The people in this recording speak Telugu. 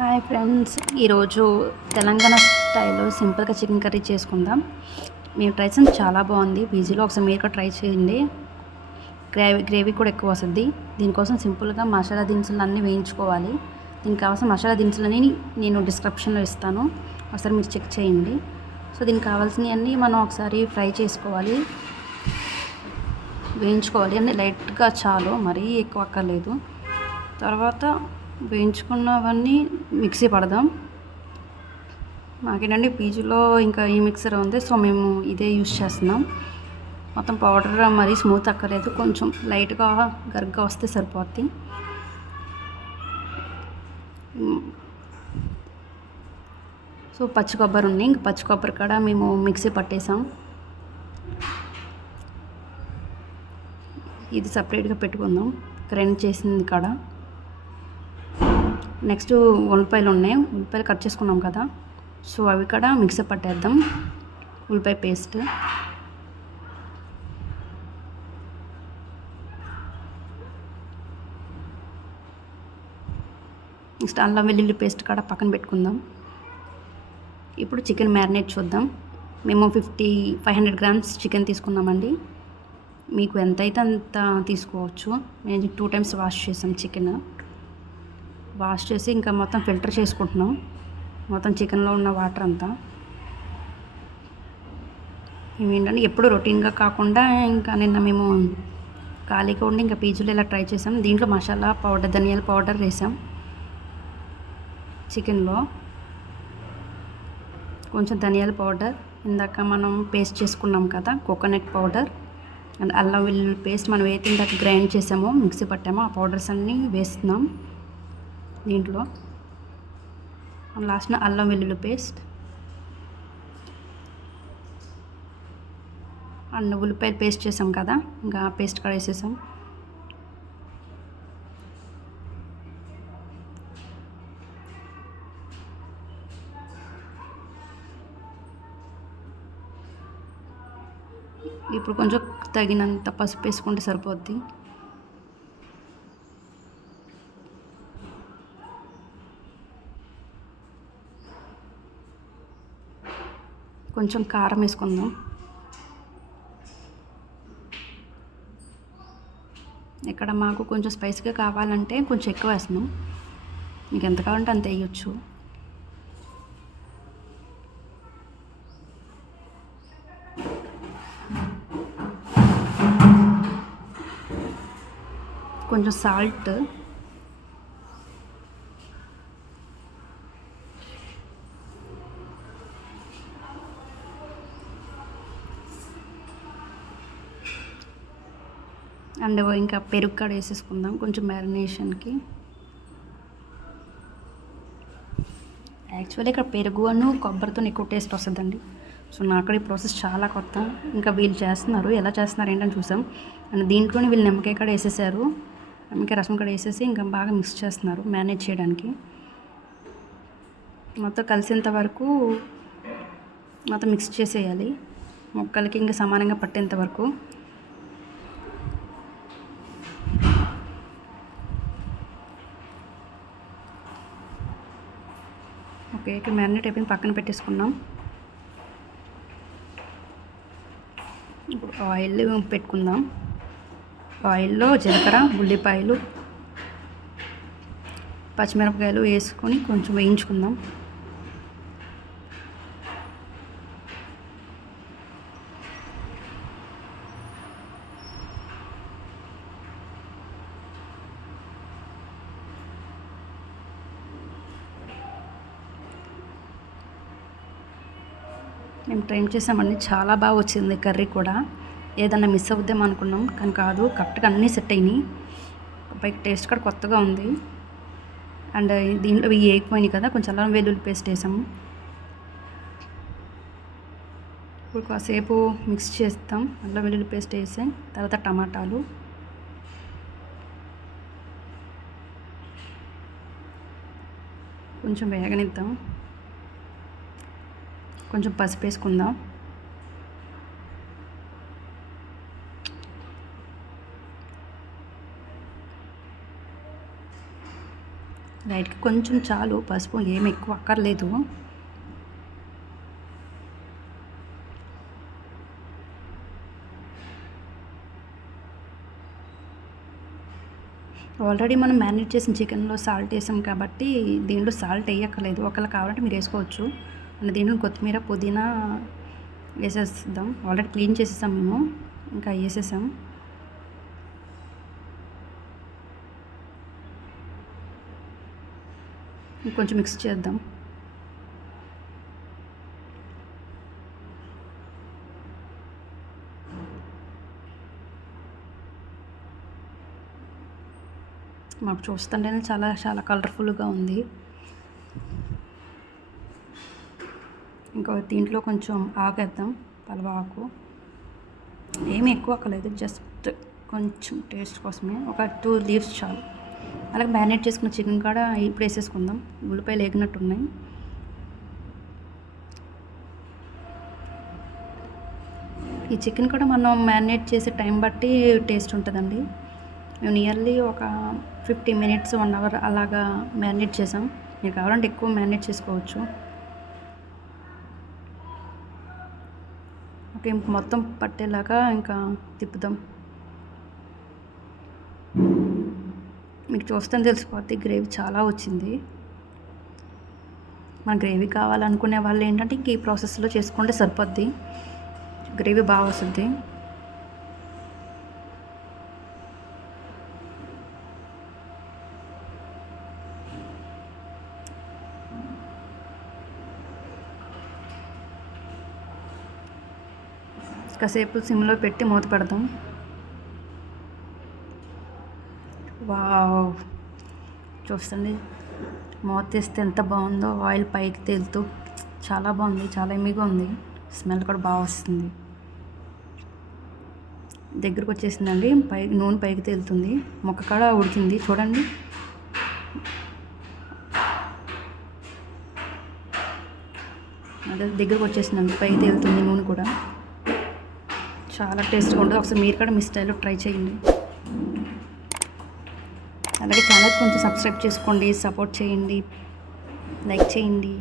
హాయ్ ఫ్రెండ్స్, ఈరోజు తెలంగాణ స్టైల్లో సింపుల్గా చికెన్ కర్రీ చేసుకుందాం. మేము ట్రై చేసింది చాలా బాగుంది. పీజీలో ఒకసారి మీరు కూడా ట్రై చేయండి. గ్రేవీ కూడా ఎక్కువ వస్తుంది. దీనికోసం సింపుల్గా మసాలా దినుసులు అన్నీ వేయించుకోవాలి. దీనికి కావాల్సిన మసాలా దినుసులని నేను డిస్క్రిప్షన్లో ఇస్తాను, ఒకసారి మీరు చెక్ చేయండి. సో దీనికి కావాల్సినవన్నీ మనం ఒకసారి ఫ్రై చేసుకోవాలి, వేయించుకోవాలి. అన్నీ లైట్గా చాలు, మరీ ఎక్కువ అక్కర్లేదు. తర్వాత వేయించుకున్నవన్నీ మిక్సీ పడదాం. మాకేంటంటే పీజీలో ఇంకా ఈ మిక్సర్ ఉంది, సో మేము ఇదే యూజ్ చేస్తున్నాం. మొత్తం పౌడర్ మరీ స్మూత్ అక్కర్లేదు, కొంచెం లైట్గా గరుగ్గా వస్తే సరిపోద్ది. సో పచ్చి కొబ్బరి ఉంది, ఇంక పచ్చి కొబ్బరి కాడ మేము మిక్సీ పట్టేసాం. ఇది సపరేట్గా పెట్టుకుందాం గ్రైండ్ చేసింది కాడ. నెక్స్ట్ ఉల్లిపాయలు ఉన్నాయి, ఉల్లిపాయలు కట్ చేసుకున్నాం కదా, సో అవి కూడా మిక్సీ పట్టేద్దాం. ఉల్లిపాయ పేస్ట్, నెక్స్ట్ అల్లం వెల్లుల్లి పేస్ట్ కూడా పక్కన పెట్టుకుందాం. ఇప్పుడు చికెన్ మ్యారినేట్ చూద్దాం. మేము 500 గ్రామ్స్ చికెన్ తీసుకున్నామండి. మీకు ఎంత అయితే అంత తీసుకోవచ్చు. నేను 2 టైమ్స్ వాష్ చేసాం చికెన్. వాష్ చేసి ఇంకా మొత్తం ఫిల్టర్ చేసుకుంటున్నాం, మొత్తం చికెన్లో ఉన్న వాటర్ అంతా. ఏంటంటే ఎప్పుడు రొటీన్గా కాకుండా ఇంకా నిన్న మేము ఖాళీగా ఉండి ఇంకా పీజీలో ఇలా ట్రై చేసాం. దీంట్లో మసాలా పౌడర్, ధనియాల పౌడర్ వేసాం. చికెన్లో కొంచెం ధనియాల పౌడర్, ఇందాక మనం పేస్ట్ చేసుకున్నాం కదా కోకోనట్ పౌడర్, అండ్ అల్లం వెల్లుల్లి పేస్ట్ మనం ఏదైతే ఇందాక గ్రైండ్ చేసామో మిక్సీ పట్టామో ఆ పౌడర్స్ అన్నీ వేస్తున్నాం దీంట్లో. లాస్ట్న అల్లం వెల్లుల్లి పేస్ట్ అండ్ ఉల్లిపాయలు పేస్ట్ చేసాం కదా, ఇంకా పేస్ట్ కూడా వేసేసాం. ఇప్పుడు కొంచెం తగినంత పసుపు వేసుకుంటే సరిపోద్ది. కొంచెం కారం వేసుకుందాం. ఇక్కడ మాకు కొంచెం స్పైసీగా కావాలంటే కొంచెం ఎక్కువ వేస్తున్నాం, మీకు ఎంత కావాలంటే అంత వేయచ్చు. కొంచెం సాల్ట్, అండ్ ఇంకా పెరుగు కూడా వేసేసుకుందాం కొంచెం మ్యారినేషన్కి. యాక్చువల్లీ ఇక్కడ పెరుగును కొబ్బరితో ఎక్కువ టేస్ట్ వస్తుందండి. సో నాకు ఈ ప్రాసెస్ చాలా కొత్త, ఇంకా వీళ్ళు చేస్తున్నారు, ఎలా చేస్తున్నారు ఏంటని చూసాం. అండ్ దీంట్లోనే వీళ్ళు నిమ్మకాయ కూడా వేసేసారు, నిమ్మకాయ రసం కూడా వేసేసి ఇంకా బాగా మిక్స్ చేస్తున్నారు మ్యారినేట్ చేయడానికి. మొత్తం కలిసేంత వరకు మొత్తం మిక్స్ చేసేయాలి, ముక్కలకి ఇంకా సమానంగా పట్టేంత వరకు. ఓకే, ఇక్కడ మ్యారినేట్ అయిపోయింది, పక్కన పెట్టేసుకున్నాం. ఇప్పుడు ఆయిల్ పెట్టుకుందాం. ఆయిల్లో జీలకర్ర, ఉల్లిపాయలు, పచ్చిమిరపకాయలు వేసుకొని కొంచెం వేయించుకుందాం. మేము ట్రై చేసామండి, చాలా బాగా వచ్చింది కర్రీ కూడా. ఏదన్నా మిస్ అవుద్దాం అనుకున్నాం కానీ కాదు, కరెక్ట్గా అన్నీ సెట్ అయినాయి. పైకి టేస్ట్ కూడా కొత్తగా ఉంది. అండ్ దీంట్లో ఇవి వేగిపోయినాయి కదా, కొంచెం అల్లం వెల్లుల్లి పేస్ట్ వేసాము. ఇప్పుడు కాసేపు మిక్స్ చేస్తాం. అల్లం వెల్లుల్లి పేస్ట్ వేసి తర్వాత టమాటాలు, కొంచెం వేగనిద్దాం. కొంచెం పసుపు వేసుకుందాం. లైట్గా కొంచెం చాలు పసుపు, ఏం ఎక్కువ అక్కర్లేదు. ఆల్రెడీ మనం మ్యారినేట్ చేసిన చికెన్లో సాల్ట్ వేసాం కాబట్టి దీంట్లో సాల్ట్ వేయక్కర్లేదు. ఒకవేళ కావాలంటే మీరు వేసుకోవచ్చు. అండ్ దీంట్లో కొత్తిమీర, పుదీనా వేసేద్దాం. ఆల్రెడీ క్లీన్ చేసేసాం మేము, ఇంకా వేసేసాం. కొంచెం మిక్స్ చేద్దాం. మాకు చూస్తుంటేనే చాలా చాలా కలర్ఫుల్గా ఉంది. ఇంకా దీంట్లో కొంచెం ఆకేద్దాం, పలవాకు. ఏమీ ఎక్కువ అక్కర్లేదు, జస్ట్ కొంచెం టేస్ట్ కోసమే. ఒక 2 లీవ్స్ చాలు. అలాగే మ్యారినేట్ చేసుకున్న చికెన్ కూడా ఇప్పుడు వేసేసుకుందాం. ఉల్లిపాయలు వేగినట్టున్నాయి. ఈ చికెన్ కూడా మనం మ్యారినేట్ చేసే టైం బట్టి టేస్ట్ ఉంటుందండి. మేము నియర్లీ ఒక 50 మినిట్స్ 1 అవర్ అలాగా మ్యారినేట్ చేసాం. మీరు కావాలంటే ఎక్కువ మ్యారినేట్ చేసుకోవచ్చు. ఓకే, మొత్తం పట్టేలాగా ఇంకా తిప్పుదాం. మీకు చూస్తే తెలిసిపోద్ది, గ్రేవీ చాలా వచ్చింది. మన గ్రేవీ కావాలనుకునే వాళ్ళు ఏంటంటే ఇంక ఈ ప్రాసెస్లో చేసుకుంటే సరిపోద్ది, గ్రేవీ బాగా వస్తుంది. కాసేపు సిమ్లో పెట్టి మూత పెడదాం. వావ్, చూస్తుంది, మూత తీస్తే ఎంత బాగుందో. ఆయిల్ పైకి తేలుతూ చాలా బాగుంది, చాలా ఎమ్మిగా ఉంది. స్మెల్ కూడా బాగా వస్తుంది. దగ్గరకు వచ్చేసిందండి, నూనె పైకి తేలుతుంది. మొక్క కూడా ఉడికింది చూడండి. అదే దగ్గరకు వచ్చేసిందండి, పైకి తేలుతుంది నూనె కూడా. చాలా టేస్ట్గా ఉంటుంది. ఒకసారి మీరు కూడా మీ స్టైల్లో ట్రై చేయండి. అలాగే ఛానల్ కొంచెం సబ్స్క్రైబ్ చేసుకోండి, సపోర్ట్ చేయండి, లైక్ చేయండి.